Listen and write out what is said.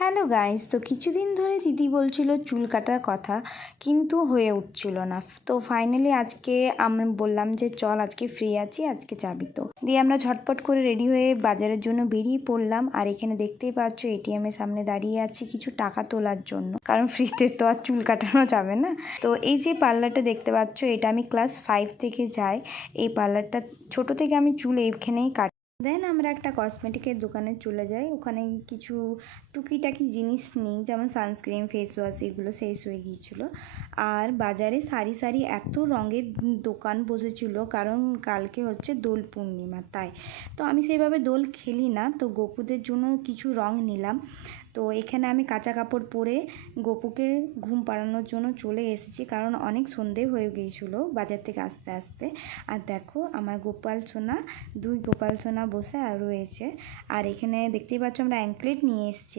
Hello guys, তো কিছুদিন ধরে দিদি বলছিল চুল কাটার কথা, কিন্তু হয়ে উঠছিল না। তো ফাইনালি আজকে আমি বললাম যে চল, আজকে ফ্রি আছি, আজকে যাবি তো। দিয়ে আমরা ঝটপট করে রেডি হয়ে বাজারের জন্য বেরিয়ে পড়লাম। আর এখানে দেখতেই পাচ্ছ এটিএম এর সামনে দাঁড়িয়ে আছি কিছু টাকা তোলার জন্য, কারণ ফ্রিতে তো আর চুল কাটানো যাবে না। তো এই যে পার্লারটা দেখতে পাচ্ছ, এটা আমি ক্লাস 5 থেকে যাই। এই পার্লারটা ছোট থেকে আমি চুল এইখানেই কাটি। দেন আমরা একটা কসমেটিকের দোকানে চলে যাই, ওখানে কিছু টুকিটাকি জিনিস নিই, যেমন সানস্ক্রিন, ফেস ওয়াশ, এগুলো শেষ হয়ে গিয়েছিলো। আর বাজারে সারি সারি এত রঙের দোকান বসেছিল, কারণ কালকে হচ্ছে দোল পূর্ণিমা, তাই। তো আমি সেইভাবে দোল খেলি না, তো গপুদের জন্য কিছু রং নিলাম। তো এখানে আমি কাঁচা কাপড় পরে গপুকে ঘুম পাড়ানোর জন্য চলে এসেছি, কারণ অনেক সন্ধে হয়ে গিয়েছিলো বাজার থেকে আসতে আসতে। আর দেখো আমার গোপাল সোনা, দুই গোপাল সোনা বসে আর রয়েছে। আর এখানে দেখতেই পাচ্ছ আমরা অ্যাঙ্কলেট নিয়ে এসেছি।